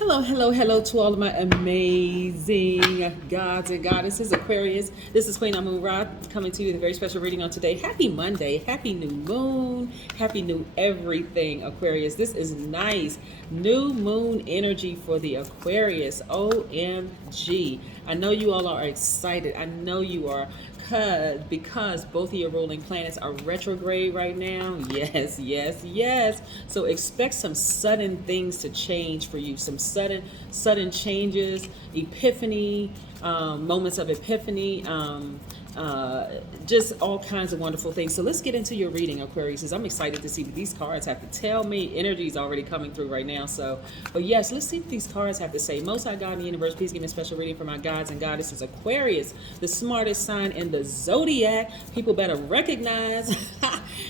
Hello, hello, hello to all of my amazing gods and goddesses, Aquarius. This is Queen Amun Ra coming to you with a very special reading on today. Happy Monday, happy new moon, happy new everything, Aquarius. This is nice. New moon energy for the Aquarius. OMG. I know you all are excited. I know you are. Because both of your ruling planets are retrograde right now. Yes, yes, yes. So expect some sudden things to change for you. Some sudden changes, epiphany, moments of epiphany, just all kinds of wonderful things. So let's get into your reading, Aquarius, because I'm excited to see what these cards have to tell me. Energy is already coming through right now. So, but yes, let's see what these cards have to say. Most High God in the universe, please give me a special reading for my gods and goddesses. Aquarius, the smartest sign in the Zodiac. People better recognize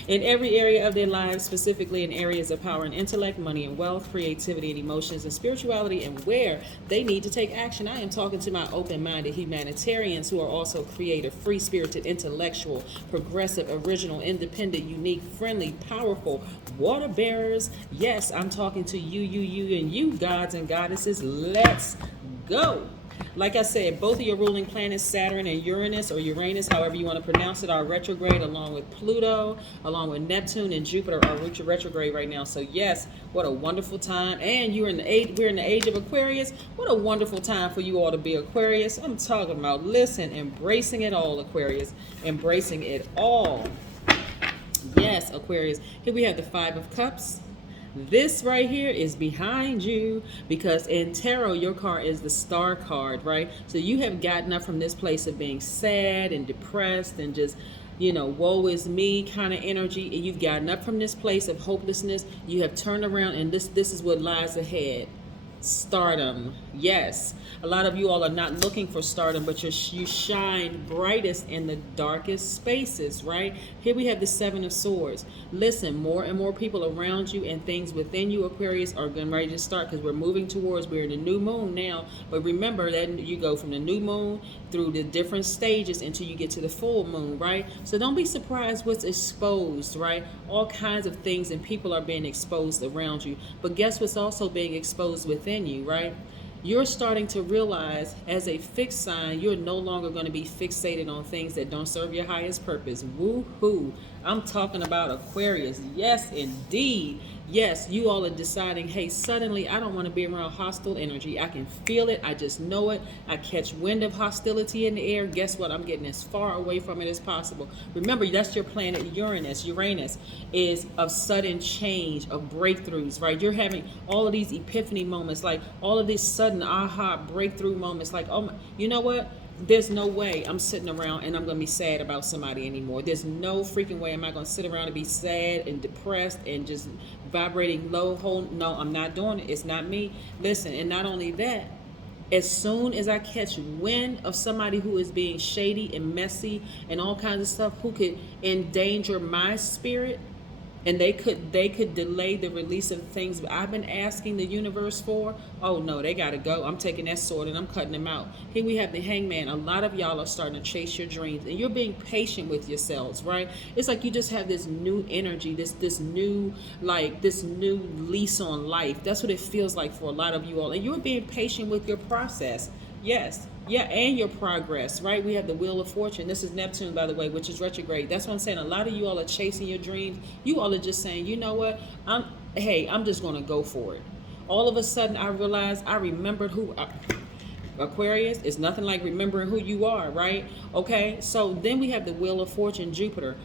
in every area of their lives, specifically in areas of power and intellect, money and wealth, creativity and emotions and spirituality, and where they need to take action. I am talking to my open-minded humanitarians who are also creative, free-spirited, intellectual, progressive, original, independent, unique, friendly, powerful, water bearers. Yes, I'm talking to you, and you, gods and goddesses. Let's go. Like I said, both of your ruling planets, Saturn and Uranus, or Uranus, however you want to pronounce it, are retrograde, along with Pluto, along with Neptune and Jupiter are retrograde right now. So yes, what a wonderful time. And we're in the age of Aquarius. What a wonderful time for you all to be Aquarius. I'm talking about, listen, embracing it all, Aquarius. Embracing it all. Yes, Aquarius. Here we have the Five of Cups. This right here is behind you, because in tarot your card is the Star card, right? So you have gotten up from this place of being sad and depressed and just, woe is me kind of energy, and you've gotten up from this place of hopelessness. You have turned around, and this is what lies ahead. Stardom. Yes, a lot of you all are not looking for stardom, but you shine brightest in the darkest spaces, right? Here we have the Seven of Swords. Listen, more and more people around you and things within you, Aquarius, are getting ready to start, because we're in the new moon now. But remember that you go from the new moon through the different stages until you get to the full moon, right? So don't be surprised what's exposed, right? All kinds of things and people are being exposed around you. But guess what's also being exposed within you, right? You're starting to realize, as a fixed sign, you're no longer going to be fixated on things that don't serve your highest purpose. Woo-hoo. I'm talking about Aquarius. Yes, indeed. Yes, you all are deciding, hey, suddenly I don't want to be around hostile energy. I can feel it. I just know it. I catch wind of hostility in the air. Guess what? I'm getting as far away from it as possible. Remember, that's your planet Uranus. Uranus is of sudden change, of breakthroughs, right? You're having all of these epiphany moments, like all of these sudden aha breakthrough moments, like, oh, you know what? There's no way I'm sitting around and I'm going to be sad about somebody anymore. There's no freaking way am I going to sit around and be sad and depressed and just vibrating low. No, I'm not doing it. It's not me. Listen, and not only that, as soon as I catch wind of somebody who is being shady and messy and all kinds of stuff, who could endanger my spirit, and they could delay the release of things I've been asking the universe for, oh no, they gotta go. I'm taking that sword and I'm cutting them out. Here we have the Hangman. A lot of y'all are starting to chase your dreams, and you're being patient with yourselves, right? It's like you just have this new energy, this new lease on life. That's what it feels like for a lot of you all, and you're being patient with your process. Yes. Yeah, and your progress, right? We have the Wheel of Fortune. This is Neptune, by the way, which is retrograde. That's what I'm saying. A lot of you all are chasing your dreams. You all are just saying, you know what? I'm just going to go for it. All of a sudden, I realized I remembered Aquarius, it's nothing like remembering who you are, right? Okay, so then we have the Wheel of Fortune, Jupiter.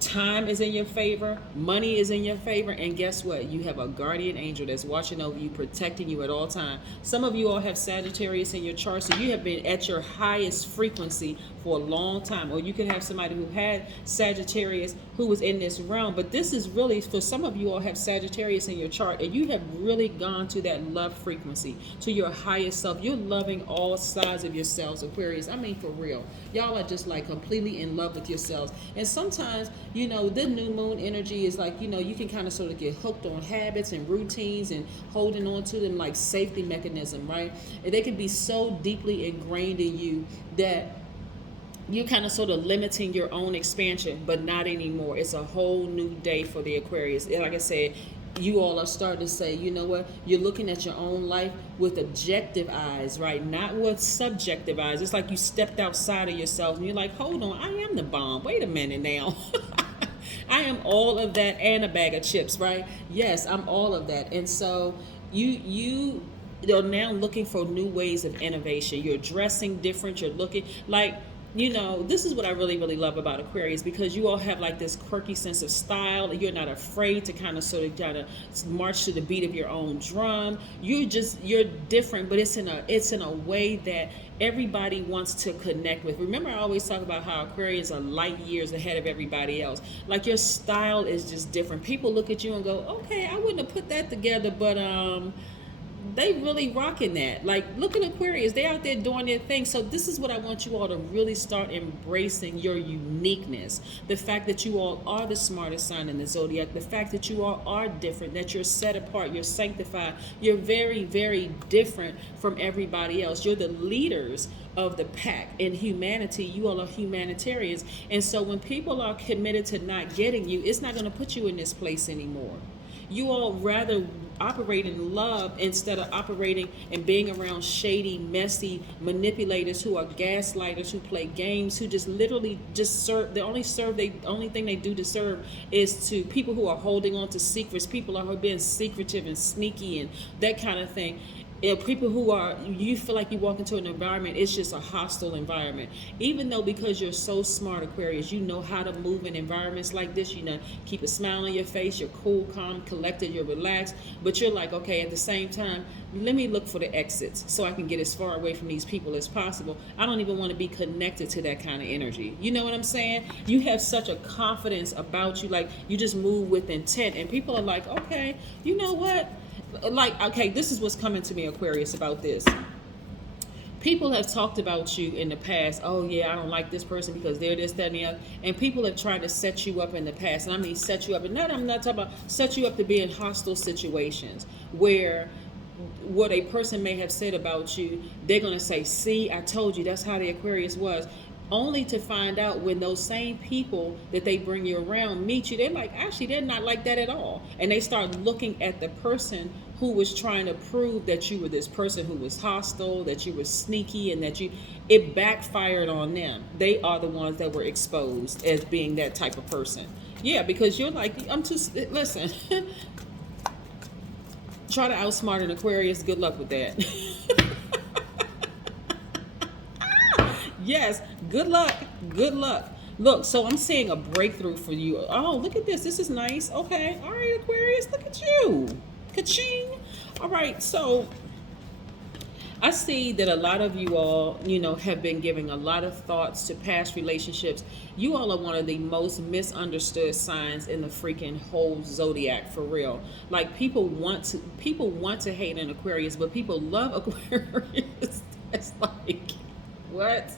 Time is in your favor, money is in your favor, and guess what? You have a guardian angel that's watching over you, protecting you at all times. Some of you all have Sagittarius in your chart, so you have been at your highest frequency for a long time. Or you could have somebody who had Sagittarius who was in this realm. But this is really, for some of you all have Sagittarius in your chart, and you have really gone to that love frequency, to your highest self. You're loving all sides of yourselves, Aquarius. I mean, for real. Y'all are just like completely in love with yourselves. And sometimes, the new moon energy is like, you can kind of sort of get hooked on habits and routines and holding on to them like safety mechanism, right? And they can be so deeply ingrained in you that you're kind of sort of limiting your own expansion, but not anymore. It's a whole new day for the Aquarius. Like I said, you all are starting to say, you know what, you're looking at your own life with objective eyes, right? Not with subjective eyes. It's like you stepped outside of yourself and you're like, hold on, I am the bomb. Wait a minute now. I am all of that and a bag of chips, right? Yes, I'm all of that. And so you're now looking for new ways of innovation. You're dressing different. You're looking like, this is what I really, really love about Aquarius, because you all have like this quirky sense of style. You're not afraid to kind of march to the beat of your own drum. You're different, but it's in a way that everybody wants to connect with. Remember, I always talk about how Aquarius are light years ahead of everybody else. Like, your style is just different. People look at you and go, okay, I wouldn't have put that together, but they really rocking that. Like, look at Aquarius, they out there doing their thing. So this is what I want you all to really start embracing: your uniqueness. The fact that you all are the smartest sign in the zodiac, the fact that you all are different, that you're set apart, you're sanctified, you're very, very different from everybody else. You're the leaders of the pack. In humanity, you all are humanitarians. And so when people are committed to not getting you, it's not going to put you in this place anymore. You all rather operate in love instead of operating and being around shady, messy manipulators who are gaslighters, who play games, who just literally just serve. The only thing they do to serve is to people who are holding on to secrets, people who are being secretive and sneaky and that kind of thing. People who you feel like you walk into an environment, it's just a hostile environment. Even though, because you're so smart, Aquarius, you know how to move in environments like this. Keep a smile on your face, you're cool, calm, collected, you're relaxed, but you're like, okay, at the same time, let me look for the exits so I can get as far away from these people as possible. I don't even want to be connected to that kind of energy. You know what I'm saying? You have such a confidence about you, like you just move with intent, and people are like, okay, you know what? Like, okay, this is what's coming to me, Aquarius, about this. People have talked about you in the past. Oh yeah, I don't like this person because they're this, that, and the other. And people have tried to set you up in the past. And I mean set you up. And I'm not talking about set you up to be in hostile situations where what a person may have said about you, they're going to say, see, I told you, that's how the Aquarius was. Only to find out when those same people that they bring you around meet you, they're like, actually, they're not like that at all. And they start looking at the person who was trying to prove that you were this person who was hostile, that you were sneaky, and that it backfired on them. They are the ones that were exposed as being that type of person. Yeah, because you're like, listen, try to outsmart an Aquarius, good luck with that. Yes, good luck. Good luck. Look, so I'm seeing a breakthrough for you. Oh, look at this. This is nice. Okay. All right, Aquarius, look at you. Ka-ching. All right, so I see that a lot of you all, have been giving a lot of thoughts to past relationships. You all are one of the most misunderstood signs in the freaking whole zodiac, for real. Like, people want to hate an Aquarius, but people love Aquarius. It's like, what?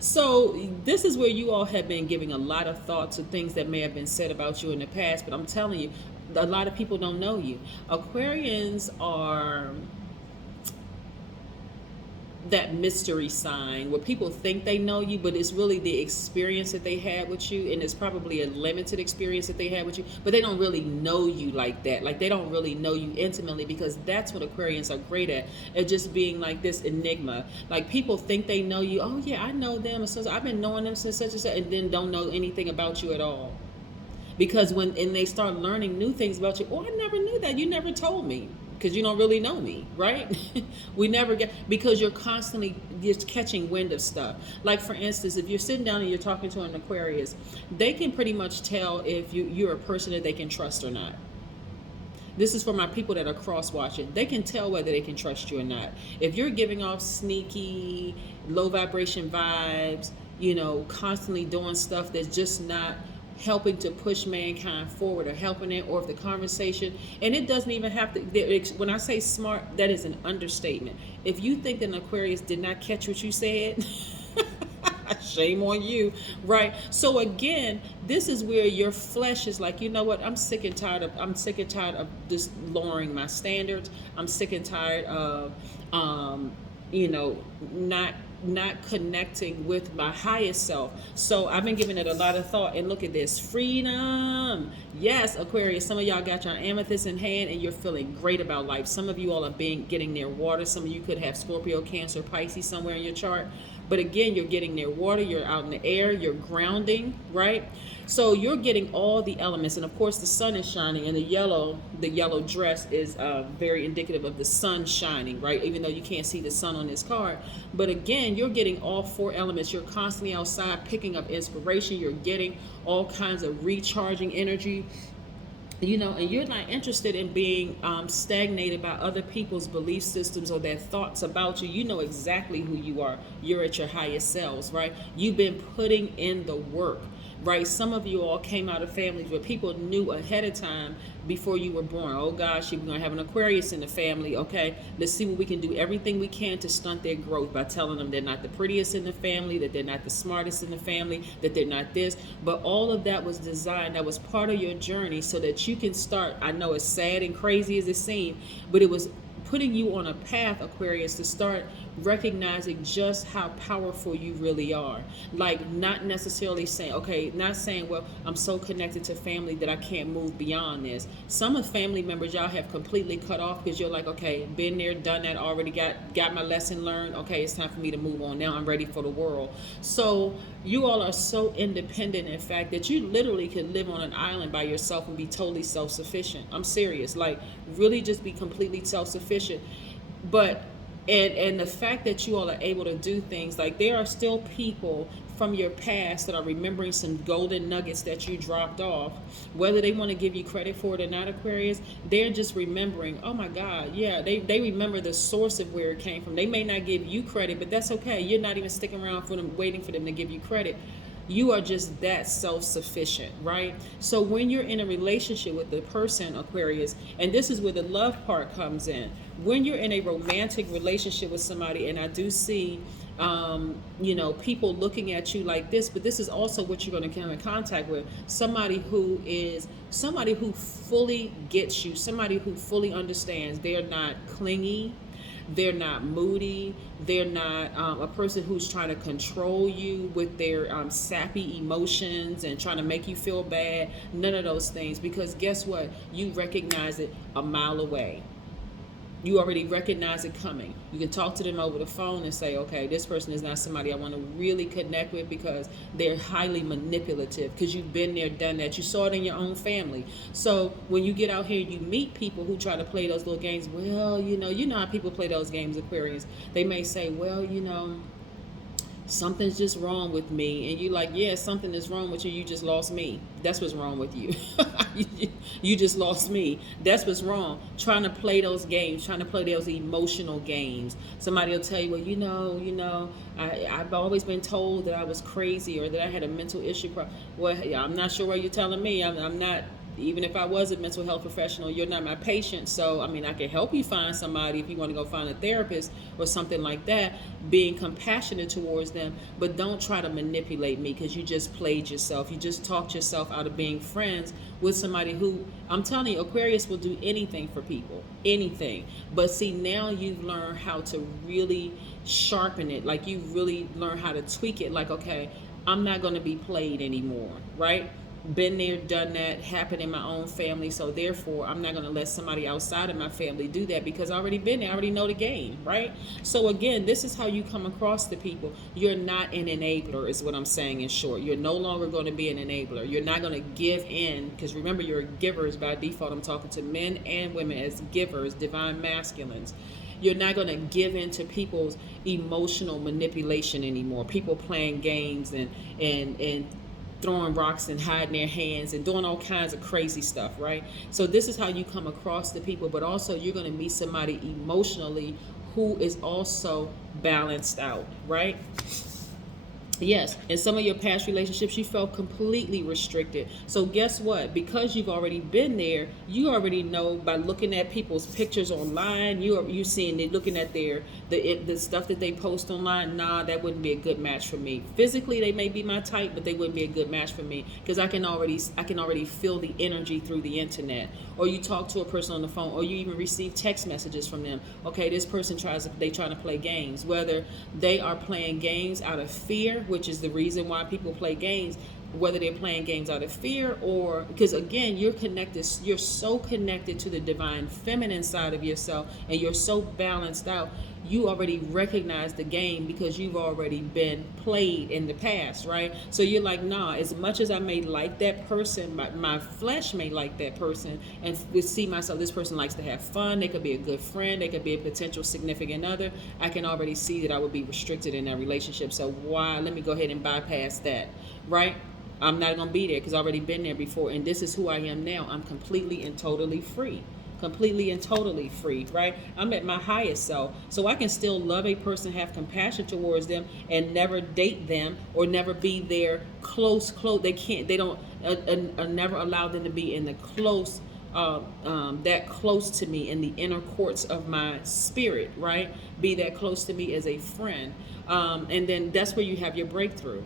So this is where you all have been giving a lot of thought to things that may have been said about you in the past, but I'm telling you, a lot of people don't know you. Aquarians are that mystery sign where people think they know you, but it's really the experience that they had with you, and it's probably a limited experience that they had with you, but they don't really know you like that. Like, they don't really know you intimately, because that's what Aquarians are great at just being like this enigma. Like, people think they know you. Oh yeah, I know them, so I've been knowing them since such and such, and then don't know anything about you at all. Because when they start learning new things about you, oh, I never knew that, you never told me. Because you don't really know me, right? We never get, because you're constantly just catching wind of stuff. Like, for instance, if you're sitting down and you're talking to an Aquarius, they can pretty much tell if you're a person that they can trust or not. This is for my people that are cross-watching. They can tell whether they can trust you or not. If you're giving off sneaky, low vibration vibes, constantly doing stuff that's just not helping to push mankind forward or helping it, or if the conversation, and it doesn't even have to, when I say smart, that is an understatement. If you think that an Aquarius did not catch what you said, shame on you, right? So again, this is where your flesh is like, you know what, I'm sick and tired of just lowering my standards. I'm sick and tired of not not connecting with my highest self. So I've been giving it a lot of thought, and look at this, freedom. Yes, Aquarius, some of y'all got your amethyst in hand and you're feeling great about life. Some of you all are getting near water. Some of you could have Scorpio, Cancer, Pisces somewhere in your chart. But again, you're getting near water, you're out in the air, you're grounding, right? So you're getting all the elements, and of course the sun is shining, and the yellow dress is very indicative of the sun shining, right? Even though you can't see the sun on this card. But again, you're getting all four elements. You're constantly outside picking up inspiration. You're getting all kinds of recharging energy. You know, and you're not interested in being stagnated by other people's belief systems or their thoughts about you. You know exactly who you are. You're at your highest selves, right? You've been putting in the work, right? Some of you all came out of families where people knew ahead of time before you were born, oh gosh, you're going to have an Aquarius in the family, okay? Let's see what we can do, everything we can to stunt their growth by telling them they're not the prettiest in the family, that they're not the smartest in the family, that they're not this. But all of that was designed, that was part of your journey so that you can start, I know it's sad and crazy as it seemed, but it was putting you on a path, Aquarius, to start recognizing just how powerful you really are. Like, not necessarily saying, okay, not saying, well, I'm so connected to family that I can't move beyond this. Some of family members y'all have completely cut off because you're like, okay, been there, done that, already got my lesson learned. Okay, it's time for me to move on. Now I'm ready for the world. So you all are so independent, in fact, that you literally could live on an island by yourself and be totally self-sufficient. I'm serious. Like, really just be completely self-sufficient. But and the fact that you all are able to do things, like, there are still people from your past that are remembering some golden nuggets that you dropped off, whether they want to give you credit for it or not, Aquarius. They're just remembering, oh my God, yeah, they remember the source of where it came from. They may not give you credit, but that's okay. You're not even sticking around for them, waiting for them to give you credit. You are just that self-sufficient, right? So when you're in a relationship with the person, Aquarius, and this is where the love part comes in, when you're in a romantic relationship with somebody, and I do see you know, people looking at you like this, but this is also what you're going to come in contact with, somebody who fully gets you, somebody who fully understands. They're not clingy, they're not moody, they're not a person who's trying to control you with their sappy emotions and trying to make you feel bad. None of those things, because guess what? You recognize it a mile away. You already recognize it coming. You can talk to them over the phone and say, okay, this person is not somebody I want to really connect with because they're highly manipulative, because you've been there, done that. You saw it in your own family. So when you get out here, you meet people who try to play those little games. Well, you know how people play those games, Aquarius. They may say, well, you know, something's just wrong with me. And you're like, yeah, something is wrong with you. You just lost me. That's what's wrong with you. You just lost me. That's what's wrong. Trying to play those games, trying to play those emotional games. Somebody will tell you, well, you know, I've always been told that I was crazy or that I had a mental issue. Well, I'm not sure what you're telling me. I'm not. Even if I was a mental health professional, you're not my patient. So, I mean, I can help you find somebody if you want to go find a therapist or something like that, being compassionate towards them. But don't try to manipulate me, because you just played yourself. You just talked yourself out of being friends with somebody who, I'm telling you, Aquarius will do anything for people, anything. But see, now you've learned how to really sharpen it. Like, you really learn how to tweak it. Like, okay, I'm not going to be played anymore, right? Been there, done that, happened in my own family, so therefore I'm not going to let somebody outside of my family do that, because I already been there, I already know the game, right? So again, this is how you come across to people. You're not an enabler, is what I'm saying in short. You're no longer going to be an enabler. You're not going to give in, because remember, you're givers by default. I'm talking to men and women as givers, divine masculines. You're not going to give in to people's emotional manipulation anymore. People playing games and throwing rocks and hiding their hands and doing all kinds of crazy stuff, right? So this is how you come across the people, but also you're going to meet somebody emotionally who is also balanced out, right? Yes, in some of your past relationships, you felt completely restricted. So guess what? Because you've already been there, you already know by looking at people's pictures online. You seeing it, looking at the stuff that they post online. Nah, that wouldn't be a good match for me. Physically, they may be my type, but they wouldn't be a good match for me because I can already feel the energy through the internet. Or you talk to a person on the phone, or you even receive text messages from them. Okay, this person trying to play games, whether they are playing games out of fear, which is the reason why people play games, whether they're playing games out of fear or because again you're so connected to the divine feminine side of yourself, and you're so balanced out. You already recognize the game because you've already been played in the past, right? So you're like, nah, as much as I may like that person, my flesh may like that person and see myself, this person likes to have fun, they could be a good friend, they could be a potential significant other. I can already see that I would be restricted in that relationship. So why, let me go ahead and bypass that, right? I'm not going to be there because I've already been there before, and this is who I am now. I'm completely and totally free. Completely and totally free, right? I'm at my highest self. So I can still love a person, have compassion towards them, and never date them or never be their close. They don't never allow them to be in the close, that close to me in the inner courts of my spirit, right? Be that close to me as a friend. And then that's where you have your breakthrough.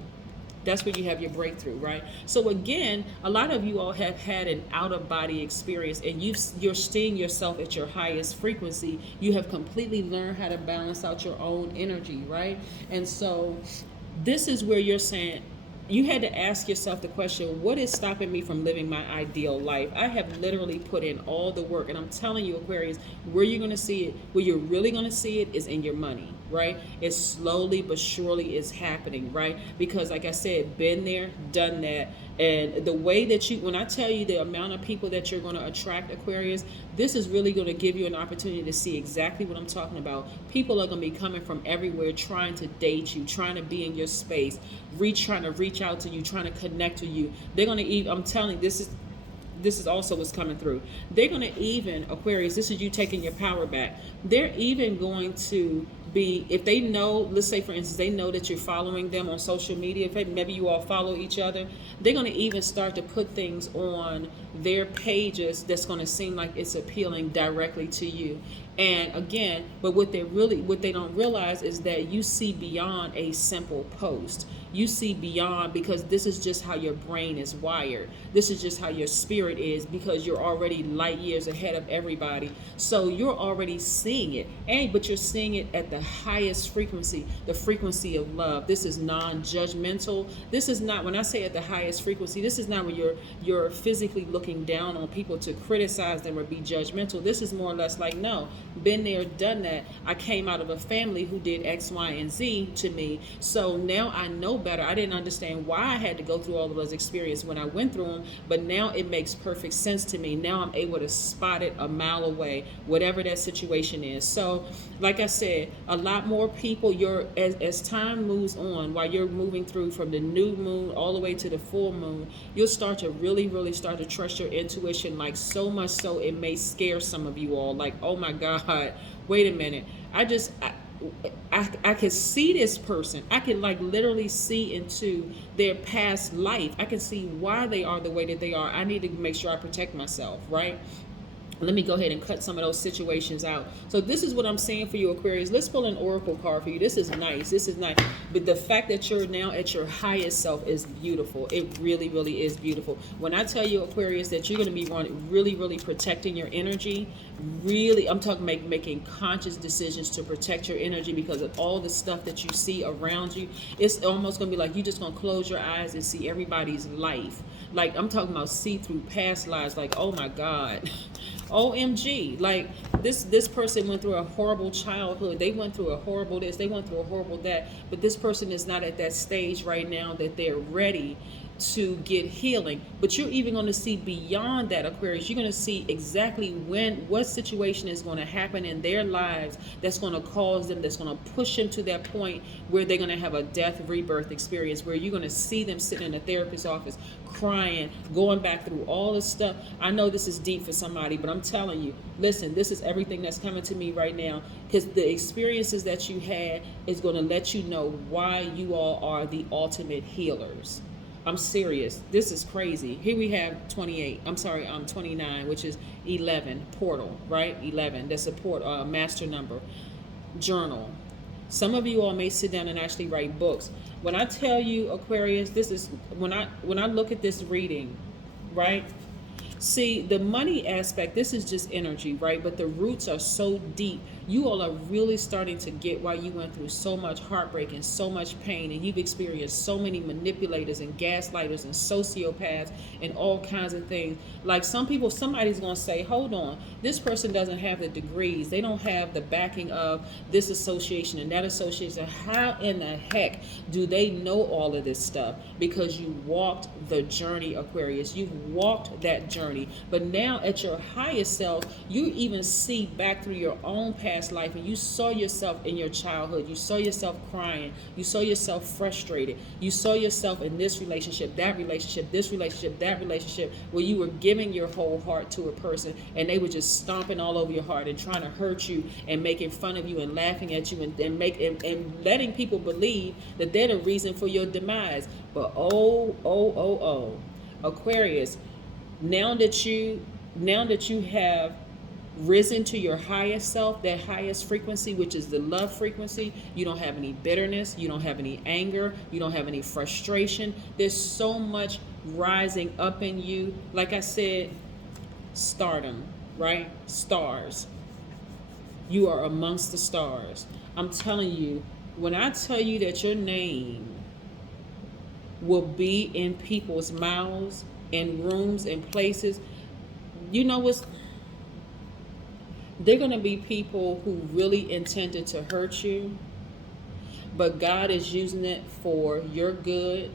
That's where you have your breakthrough, right? So again, a lot of you all have had an out-of-body experience, and you're seeing yourself at your highest frequency. You have completely learned how to balance out your own energy, right? And so this is where you're saying, you had to ask yourself the question, what is stopping me from living my ideal life? I have literally put in all the work, and I'm telling you, Aquarius, where you're going to see it, where you're really going to see it is in your money, right? It slowly but surely is happening, right? Because like I said, been there, done that. And the way that when I tell you the amount of people that you're going to attract, Aquarius, this is really going to give you an opportunity to see exactly what I'm talking about. People are going to be coming from everywhere trying to date you, trying to be in your space, trying to reach out to you, trying to connect with you. They're going to even, I'm telling you, this is also what's coming through. They're going to even, Aquarius, this is you taking your power back. They're even going to be, if they know, let's say for instance, they know that you're following them on social media, if maybe you all follow each other, they're going to even start to put things on their pages that's going to seem like it's appealing directly to you. And again, but what they don't realize is that you see beyond a simple post. You see beyond, because this is just how your brain is wired. This is just how your spirit is, because you're already light years ahead of everybody. So you're already seeing it, but you're seeing it at the highest frequency, the frequency of love. This is non-judgmental. This is not, when I say at the highest frequency, this is not when you're physically looking down on people to criticize them or be judgmental. This is more or less like, no, been there, done that. I came out of a family who did X, Y, and Z to me. So now I know better. I didn't understand why I had to go through all of those experiences when I went through them, but now it makes perfect sense to me. Now I'm able to spot it a mile away, whatever that situation is. So like I said, a lot more people, as time moves on, while you're moving through from the new moon all the way to the full moon, you'll start to really start to trust your intuition, like so much so it may scare some of you all, like, oh my God, wait a minute, I can see this person. I can like literally see into their past life. I can see why they are the way that they are. I need to make sure I protect myself, right? Let me go ahead and cut some of those situations out. So this is what I'm saying for you, Aquarius. Let's pull an oracle card for you. This is nice. This is nice. But the fact that you're now at your highest self is beautiful. It really is beautiful. When I tell you, Aquarius, that you're going to be really protecting your energy, really, I'm talking making conscious decisions to protect your energy because of all the stuff that you see around you. It's almost going to be like you're just going to close your eyes and see everybody's life. Like, I'm talking about see through past lives. Like, oh my God. OMG, like this person went through a horrible childhood. They went through a horrible this, they went through a horrible that, but this person is not at that stage right now that they're ready to get healing, but you're even going to see beyond that, Aquarius. You're going to see exactly what situation is going to happen in their lives that's going to cause them, that's going to push them to that point where they're going to have a death rebirth experience, where you're going to see them sitting in a therapist's office crying, going back through all this stuff. I know this is deep for somebody, but I'm telling you, listen, this is everything that's coming to me right now, because the experiences that you had is going to let you know why you all are the ultimate healers. I'm serious. This is crazy. Here we have 28. I'm sorry, 29, which is 11, portal, right? 11. That's a master number. Journal. Some of you all may sit down and actually write books. When I tell you, Aquarius, this is when I look at this reading, right? See, the money aspect, this is just energy, right? But the roots are so deep. You all are really starting to get why you went through so much heartbreak and so much pain, and you've experienced so many manipulators and gaslighters and sociopaths and all kinds of things. Like somebody's going to say, hold on, this person doesn't have the degrees. They don't have the backing of this association and that association. How in the heck do they know all of this stuff? Because you walked the journey, Aquarius. You've walked that journey. But now at your highest self, you even see back through your own past life, and you saw yourself in your childhood. You saw yourself crying. You saw yourself frustrated. You saw yourself in this relationship, that relationship, this relationship, that relationship, where you were giving your whole heart to a person and they were just stomping all over your heart and trying to hurt you and making fun of you and laughing at you and letting people believe that they're the reason for your demise. But Aquarius, now that you have risen to your highest self, that highest frequency, which is the love frequency, you don't have any bitterness, you don't have any anger, you don't have any frustration. There's so much rising up in you. Like I said, stardom, right? Stars. You are amongst the stars. I'm telling you, when I tell you that your name will be in people's mouths, in rooms, in places, you know what's... They're going to be people who really intended to hurt you, but God is using it for your good,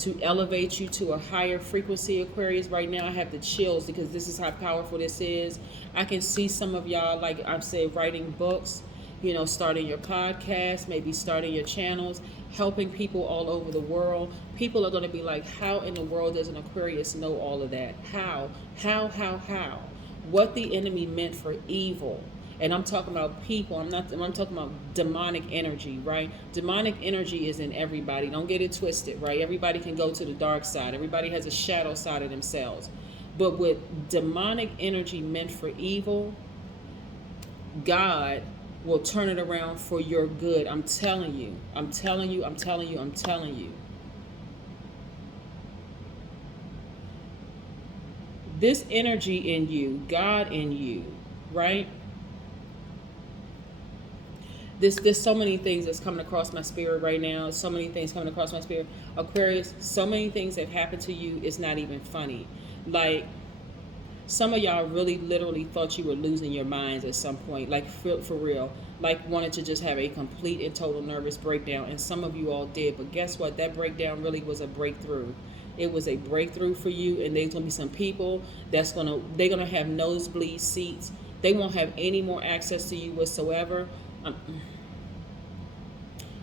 to elevate you to a higher frequency, Aquarius. Right now I have the chills because this is how powerful this is. I can see some of y'all, like I've said, writing books, you know, starting your podcast, maybe starting your channels, helping people all over the world. People are going to be like, how in the world does an Aquarius know all of that? How? What the enemy meant for evil. And I'm talking about people. I'm talking about demonic energy, right? Demonic energy is in everybody. Don't get it twisted, right? Everybody can go to the dark side. Everybody has a shadow side of themselves. But with demonic energy meant for evil, God will turn it around for your good. I'm telling you. I'm telling you. I'm telling you. I'm telling you. This energy in you, God in you, right? There's so many things that's coming across my spirit right now. So many things coming across my spirit. Aquarius, so many things that happen to you, it's not even funny. Like, some of y'all really literally thought you were losing your minds at some point, like for real. Like wanted to just have a complete and total nervous breakdown. And some of you all did. But guess what? That breakdown really was a breakthrough. It was a breakthrough for you, and there's gonna be some people they're gonna have nosebleed seats. They won't have any more access to you whatsoever.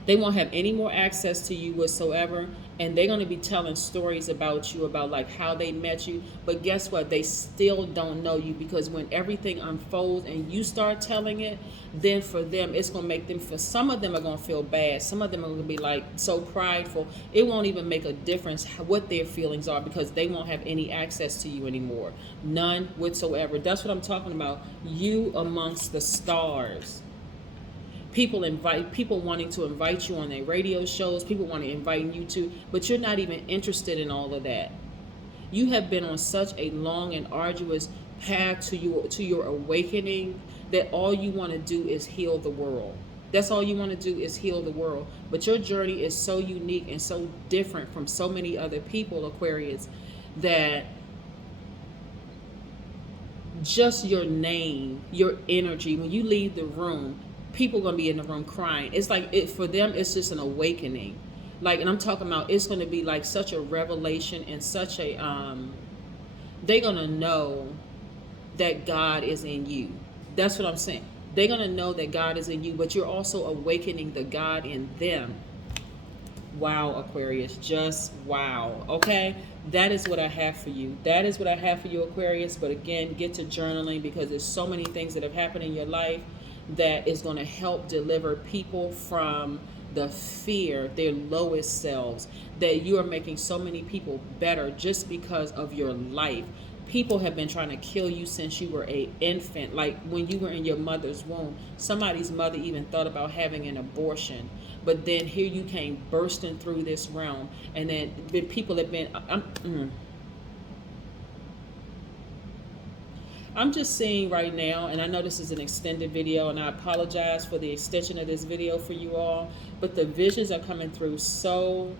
They won't have any more access to you whatsoever, and they're gonna be telling stories about you, about like how they met you. But guess what? They still don't know you, because when everything unfolds and you start telling it, then for them it's gonna make them feel. Some of them are gonna feel bad. Some of them are gonna be like so prideful. It won't even make a difference what their feelings are, because they won't have any access to you anymore. None whatsoever. That's what I'm talking about. You amongst the stars. People wanting to invite you on their radio shows, people want to invite you to, but you're not even interested in all of that. You have been on such a long and arduous path to your awakening that all you want to do is heal the world. That's all you want to do is heal the world. But your journey is so unique and so different from so many other people, Aquarius, that just your name, your energy, when you leave the room, people are going to be in the room crying. It's like, for them, it's just an awakening. Like, and I'm talking about, it's going to be like such a revelation and such a, they're going to know that God is in you. That's what I'm saying. They're going to know that God is in you, but you're also awakening the God in them. Wow, Aquarius, just wow. Okay, that is what I have for you. That is what I have for you, Aquarius. But again, get to journaling, because there's so many things that have happened in your life that is going to help deliver people from the fear, their lowest selves, that you are making so many people better just because of your life. People have been trying to kill you since you were an infant. Like when you were in your mother's womb, somebody's mother even thought about having an abortion. But then here you came bursting through this realm. And then people have been, I'm just seeing right now, and I know this is an extended video, and I apologize for the extension of this video for you all, but the visions are coming through so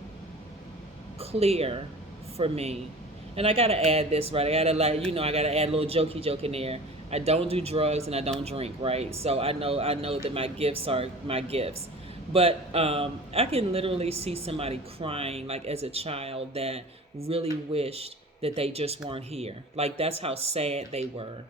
clear for me. And I gotta add this, right? I gotta I gotta add a little jokey joke in there. I don't do drugs and I don't drink, right? So I know that my gifts are my gifts. But I can literally see somebody crying, like as a child, that really wished that they just weren't here. Like that's how sad they were,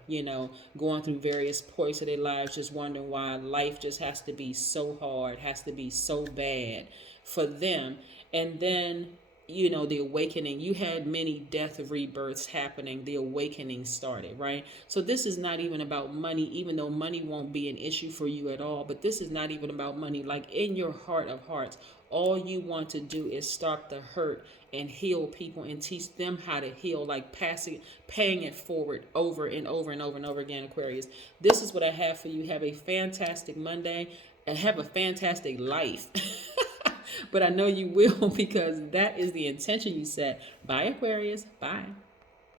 going through various points of their lives, just wondering why life just has to be so hard, has to be so bad for them. And then the awakening, you had many death rebirths happening. The awakening started, right? So this is not even about money, even though money won't be an issue for you at all. But this is not even about money. Like in your heart of hearts, all you want to do is stop the hurt and heal people and teach them how to heal, like paying it forward over and over and over and over again, Aquarius. This is what I have for you. Have a fantastic Monday and have a fantastic life. But I know you will, because that is the intention you set. Bye, Aquarius. Bye.